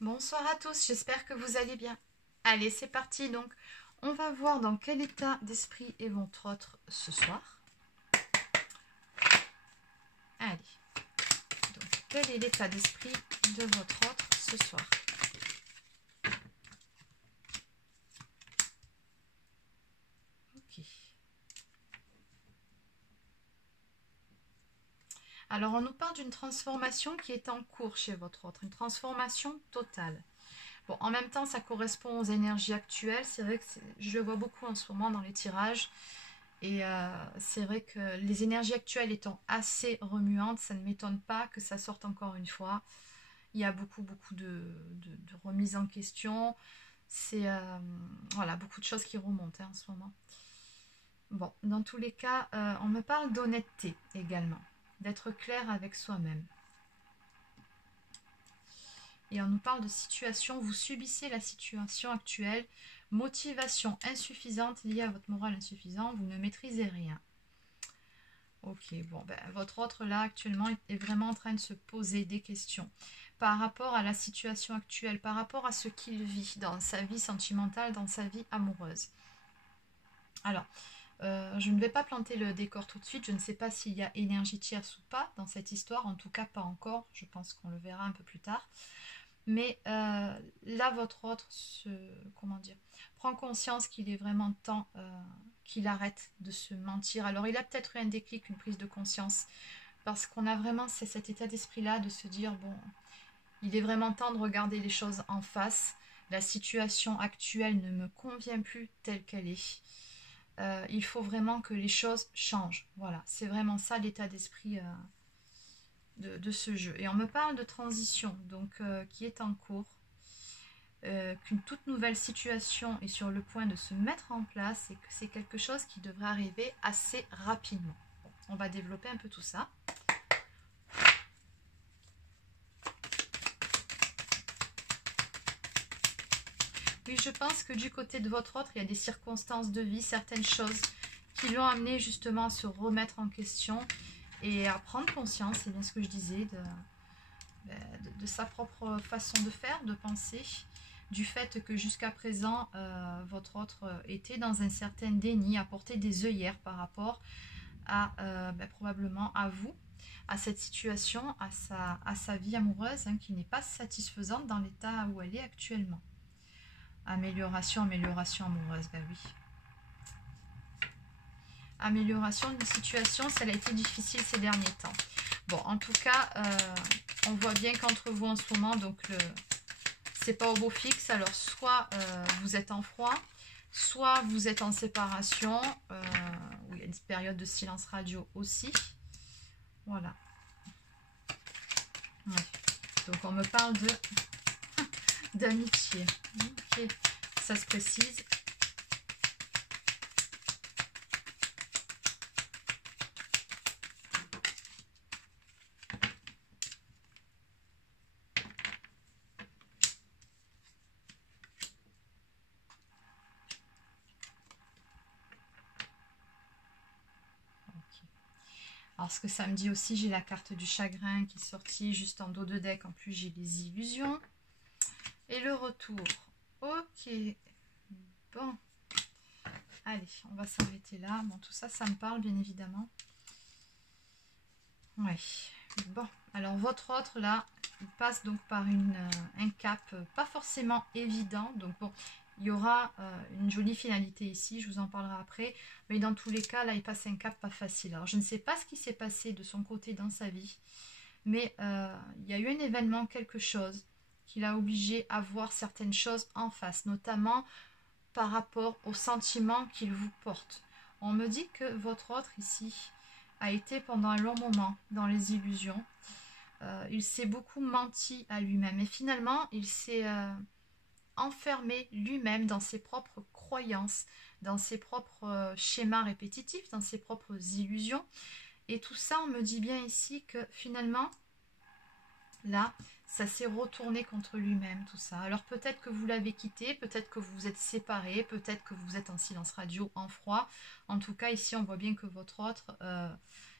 Bonsoir à tous, j'espère que vous allez bien. Allez, c'est parti. Donc, on va voir dans quel état d'esprit est votre autre ce soir. Allez, donc quel est l'état d'esprit de votre autre ce soir? Ok. Alors, on nous parle d'une transformation qui est en cours chez votre autre, une transformation totale. Bon, en même temps, ça correspond aux énergies actuelles. C'est vrai que je le vois beaucoup en ce moment dans les tirages. Et c'est vrai que les énergies actuelles étant assez remuantes, ça ne m'étonne pas que ça sorte encore une fois. Il y a beaucoup de remises en question. C'est voilà, beaucoup de choses qui remontent en ce moment. Bon, dans tous les cas, on me parle d'honnêteté également, d'être clair avec soi-même. Et on nous parle de situation, vous subissez la situation actuelle, motivation insuffisante liée à votre morale insuffisante, vous ne maîtrisez rien. Ok, bon, ben, votre autre là actuellement est vraiment en train de se poser des questions par rapport à la situation actuelle, par rapport à ce qu'il vit dans sa vie sentimentale, dans sa vie amoureuse. Alors, je ne vais pas planter le décor tout de suite, je ne sais pas s'il y a énergie tierce ou pas dans cette histoire, en tout cas pas encore, je pense qu'on le verra un peu plus tard. Mais là, votre autre comment dire, prend conscience qu'il est vraiment temps qu'il arrête de se mentir. Alors, il a peut-être eu un déclic, une prise de conscience, parce qu'on a vraiment cet état d'esprit-là de se dire, bon, il est vraiment temps de regarder les choses en face. La situation actuelle ne me convient plus telle qu'elle est. Il faut vraiment que les choses changent. Voilà, c'est vraiment ça l'état d'esprit de ce jeu. Et on me parle de transition, donc qui est en cours, qu'une toute nouvelle situation est sur le point de se mettre en place et que c'est quelque chose qui devrait arriver assez rapidement. Bon, on va développer un peu tout ça. Oui, je pense que du côté de votre autre, il y a des circonstances de vie, certaines choses qui l'ont amené justement à se remettre en question et à prendre conscience, c'est bien ce que je disais, de sa propre façon de faire, de penser, du fait que jusqu'à présent, votre autre était dans un certain déni, à porter des œillères par rapport à probablement à vous, à cette situation, à sa vie amoureuse, hein, qui n'est pas satisfaisante dans l'état où elle est actuellement. Amélioration, amélioration amoureuse, ben oui. Amélioration d'une situation, ça a été difficile ces derniers temps. Bon, en tout cas, on voit bien qu'entre vous en ce moment, donc c'est pas au beau fixe. Alors, soit vous êtes en froid, soit vous êtes en séparation. Où il y a une période de silence radio aussi. Voilà. Ouais. Donc, on me parle d'amitié. Ok, ça se précise. Alors, ce que ça me dit aussi, j'ai la carte du chagrin qui est sortie juste en dos de deck. En plus, j'ai les illusions. Et le retour. Ok. Bon. Allez, on va s'arrêter là. Bon, tout ça, ça me parle, bien évidemment. Ouais. Bon. Alors, votre autre, là, il passe donc par un cap pas forcément évident. Donc, bon, il y aura une jolie finalité ici. Je vous en parlerai après. Mais dans tous les cas, là, il passe un cap pas facile. Alors, je ne sais pas ce qui s'est passé de son côté dans sa vie. Mais il y a eu un événement, quelque chose, qui l'a obligé à voir certaines choses en face. Notamment par rapport aux sentiments qu'il vous porte. On me dit que votre autre ici a été pendant un long moment dans les illusions. Il s'est beaucoup menti à lui-même et finalement il s'est enfermé lui-même dans ses propres croyances, dans ses propres schémas répétitifs, dans ses propres illusions. Et tout ça, on me dit bien ici que finalement, là, ça s'est retourné contre lui-même, tout ça. Alors peut-être que vous l'avez quitté, peut-être que vous vous êtes séparés, peut-être que vous êtes en silence radio, en froid. En tout cas, ici, on voit bien que votre autre,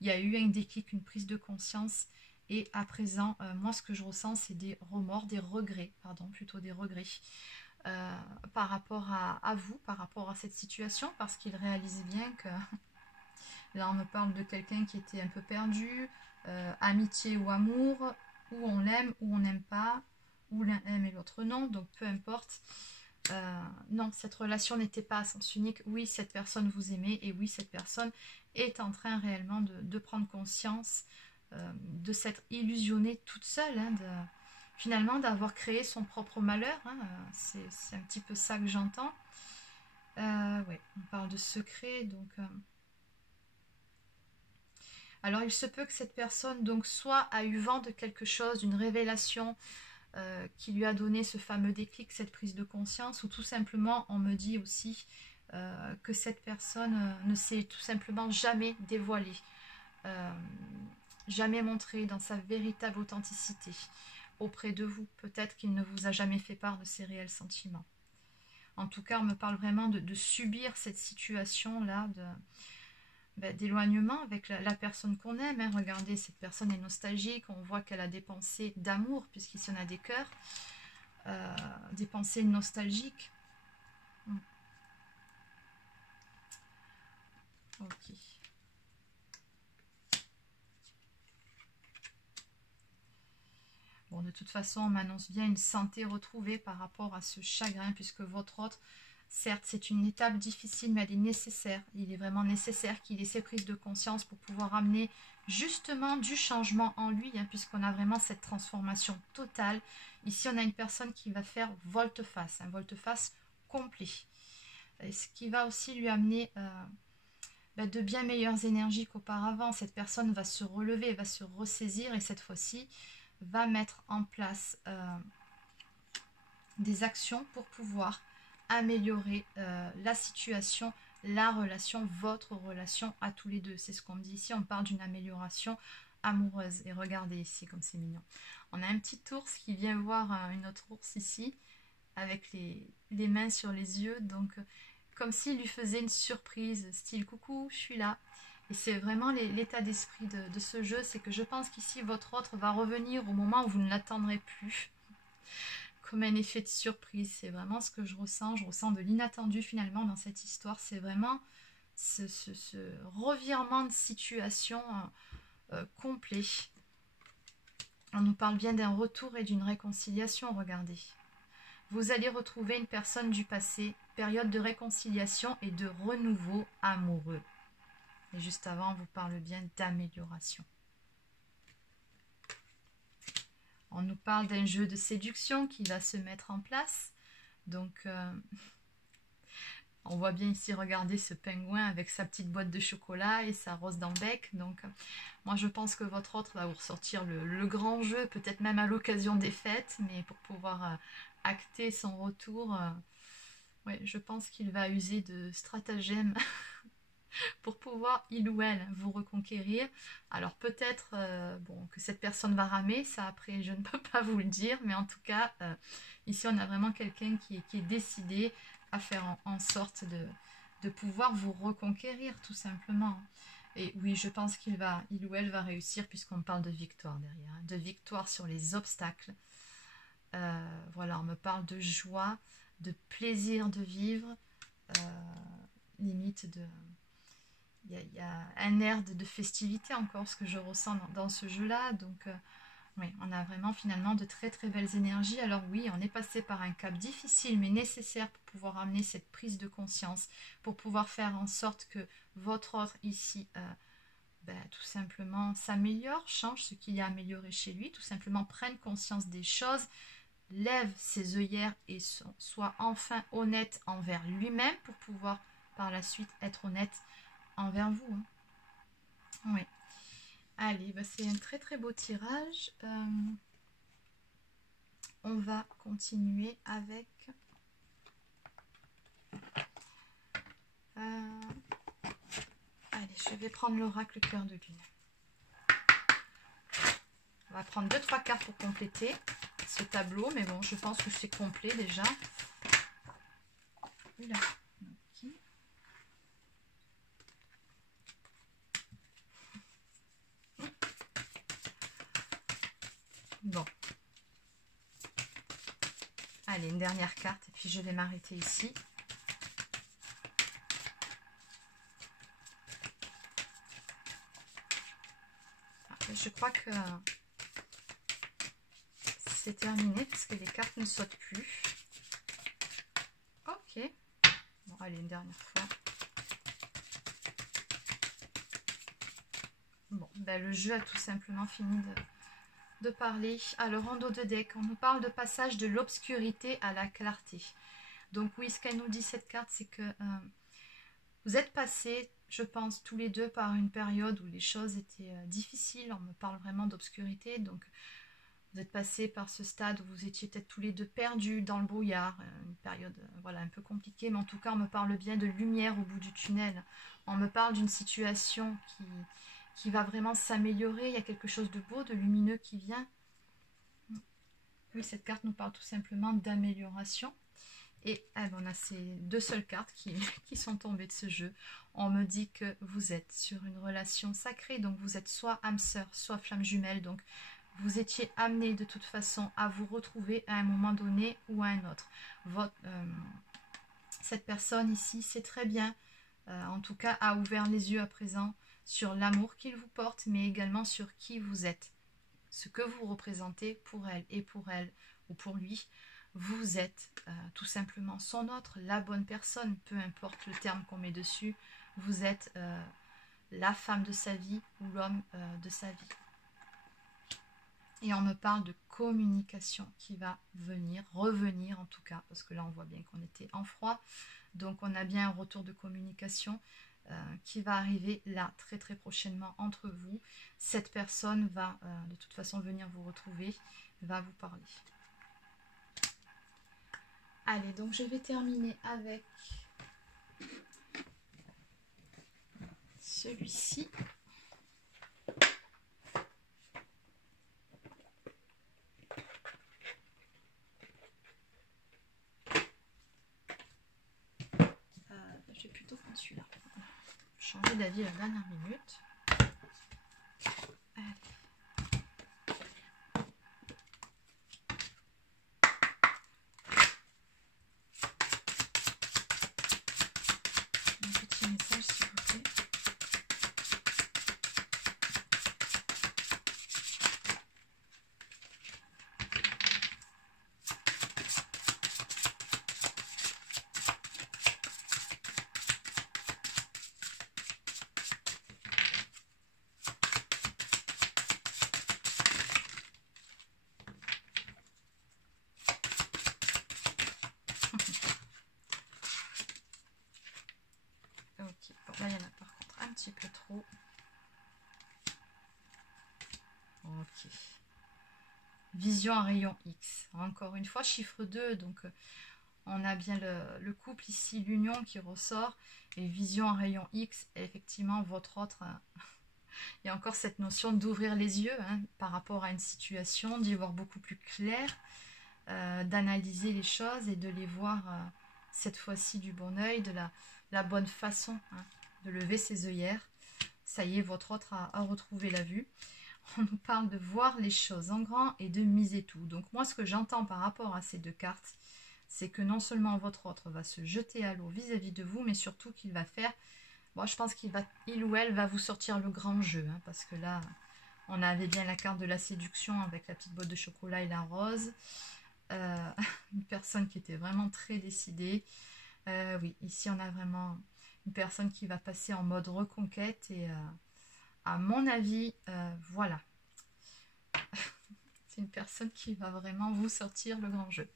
il y a eu un déclic, une prise de conscience. Et à présent, moi ce que je ressens, c'est des remords, des regrets, pardon, plutôt des regrets par rapport à vous, par rapport à cette situation, parce qu'il réalise bien que là on me parle de quelqu'un qui était un peu perdu, amitié ou amour, où on l'aime, ou on n'aime pas, où l'un aime et l'autre non, donc peu importe. Non, cette relation n'était pas à sens unique. Oui, cette personne vous aimait, et oui, cette personne est en train réellement de prendre conscience de s'être illusionnée toute seule, hein, finalement d'avoir créé son propre malheur, hein, c'est un petit peu ça que j'entends. Ouais, on parle de secret, donc alors il se peut que cette personne donc soit a eu vent de quelque chose, d'une révélation qui lui a donné ce fameux déclic, cette prise de conscience, ou tout simplement on me dit aussi que cette personne ne s'est tout simplement jamais dévoilée, jamais montrée dans sa véritable authenticité auprès de vous. Peut-être qu'il ne vous a jamais fait part de ses réels sentiments. En tout cas, on me parle vraiment de subir cette situation-là, d'éloignement avec la personne qu'on aime, hein. Regardez, cette personne est nostalgique, on voit qu'elle a des pensées d'amour, puisqu'ici on a des cœurs, des pensées nostalgiques. Ok. Bon, de toute façon, on m'annonce bien une santé retrouvée par rapport à ce chagrin, puisque votre autre, certes, c'est une étape difficile, mais elle est nécessaire. Il est vraiment nécessaire qu'il ait ses prises de conscience pour pouvoir amener justement du changement en lui, hein, puisqu'on a vraiment cette transformation totale. Ici, on a une personne qui va faire volte-face, un volte-face complet. Et ce qui va aussi lui amener de bien meilleures énergies qu'auparavant. Cette personne va se relever, va se ressaisir, et cette fois-ci, va mettre en place des actions pour pouvoir améliorer la situation, la relation, votre relation à tous les deux. C'est ce qu'on me dit ici, on parle d'une amélioration amoureuse. Et regardez ici comme c'est mignon. On a un petit ours qui vient voir une autre ours ici, avec les mains sur les yeux, donc comme s'il lui faisait une surprise, style coucou, je suis là. Et c'est vraiment l'état d'esprit de ce jeu, c'est que je pense qu'ici votre autre va revenir au moment où vous ne l'attendrez plus, comme un effet de surprise. C'est vraiment ce que je ressens de l'inattendu finalement dans cette histoire. C'est vraiment ce revirement de situation complet. On nous parle bien d'un retour et d'une réconciliation, regardez. Vous allez retrouver une personne du passé, période de réconciliation et de renouveau amoureux. Et juste avant, on vous parle bien d'amélioration. On nous parle d'un jeu de séduction qui va se mettre en place. Donc, on voit bien ici, regardez ce pingouin avec sa petite boîte de chocolat et sa rose dans le bec. Donc, moi, je pense que votre autre va vous ressortir le grand jeu, peut-être même à l'occasion des fêtes, mais pour pouvoir acter son retour, ouais, je pense qu'il va user de stratagèmes pour pouvoir, il ou elle, vous reconquérir. Alors peut-être bon, que cette personne va ramer, ça après je ne peux pas vous le dire, mais en tout cas, ici on a vraiment quelqu'un qui est décidé à faire en sorte de pouvoir vous reconquérir tout simplement. Et oui, je pense il ou elle va réussir, puisqu'on parle de victoire derrière, hein, de victoire sur les obstacles. Voilà, on me parle de joie, de plaisir de vivre, limite de... Il y a un air de festivité encore, ce que je ressens dans ce jeu-là. Donc, oui, on a vraiment finalement de très très belles énergies. Alors oui, on est passé par un cap difficile, mais nécessaire pour pouvoir amener cette prise de conscience, pour pouvoir faire en sorte que votre autre ici, tout simplement s'améliore, change ce qu'il y a amélioré chez lui, tout simplement prenne conscience des choses, lève ses œillères et soit enfin honnête envers lui-même pour pouvoir par la suite être honnête envers vous. Hein. Oui. Allez, c'est un très très beau tirage. On va continuer avec... Allez, je vais prendre l'oracle cœur de lune. On va prendre 2-3 cartes pour compléter ce tableau, mais bon, je pense que c'est complet déjà. Là. Okay. Bon. Allez, une dernière carte et puis je vais m'arrêter ici. Je crois que c'est terminé parce que les cartes ne sautent plus. Ok. Bon, allez, une dernière fois. Bon, ben, le jeu a tout simplement fini de parler. Alors, en dos de deck, on nous parle de passage de l'obscurité à la clarté. Donc oui, ce qu'elle nous dit cette carte, c'est que vous êtes passés, je pense, tous les deux par une période où les choses étaient difficiles. On me parle vraiment d'obscurité, donc vous êtes passés par ce stade où vous étiez peut-être tous les deux perdus dans le brouillard, une période voilà, un peu compliquée, mais en tout cas on me parle bien de lumière au bout du tunnel. On me parle d'une situation qui va vraiment s'améliorer, il y a quelque chose de beau, de lumineux qui vient. Oui, cette carte nous parle tout simplement d'amélioration. Et on a ces deux seules cartes qui sont tombées de ce jeu. On me dit que vous êtes sur une relation sacrée, donc vous êtes soit âme sœur, soit flamme jumelle, donc vous étiez amené de toute façon à vous retrouver à un moment donné ou à un autre. Cette personne ici, c'est très bien, en tout cas a ouvert les yeux à présent sur l'amour qu'il vous porte, mais également sur qui vous êtes, ce que vous représentez pour elle et pour elle ou pour lui. Vous êtes tout simplement son autre, la bonne personne, peu importe le terme qu'on met dessus. Vous êtes la femme de sa vie ou l'homme de sa vie. Et on me parle de communication qui va revenir en tout cas, parce que là on voit bien qu'on était en froid. Donc on a bien un retour de communication qui va arriver là très très prochainement entre vous. Cette personne va de toute façon venir vous retrouver, va vous parler. Allez, donc je vais terminer avec celui-ci. Je vais plutôt prendre celui-là. Changer d'avis à la dernière minute. Allez. Message s'il vous plaît. Ok, bon, là il y en a par contre un petit peu trop. Ok. Vision à rayon X. Encore une fois, chiffre 2, donc on a bien le couple ici, l'union qui ressort. Et vision à rayon X, effectivement, votre autre... il y a encore cette notion d'ouvrir les yeux par rapport à une situation, d'y voir beaucoup plus clair, d'analyser les choses et de les voir cette fois-ci du bon oeil, de la bonne façon, de lever ses œillères. Ça y est, votre autre a retrouvé la vue. On nous parle de voir les choses en grand et de miser tout. Donc moi, ce que j'entends par rapport à ces deux cartes, c'est que non seulement votre autre va se jeter à l'eau vis-à-vis de vous, mais surtout qu'il va faire... Bon, je pense qu'il ou elle va vous sortir le grand jeu, parce que là, on avait bien la carte de la séduction avec la petite boîte de chocolat et la rose. Une personne qui était vraiment très décidée. Oui, ici, on a vraiment une personne qui va passer en mode reconquête et... à mon avis, voilà. C'est une personne qui va vraiment vous sortir le grand jeu.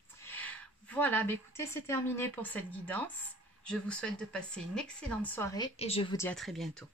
Voilà, bah écoutez, c'est terminé pour cette guidance. Je vous souhaite de passer une excellente soirée et je vous dis à très bientôt.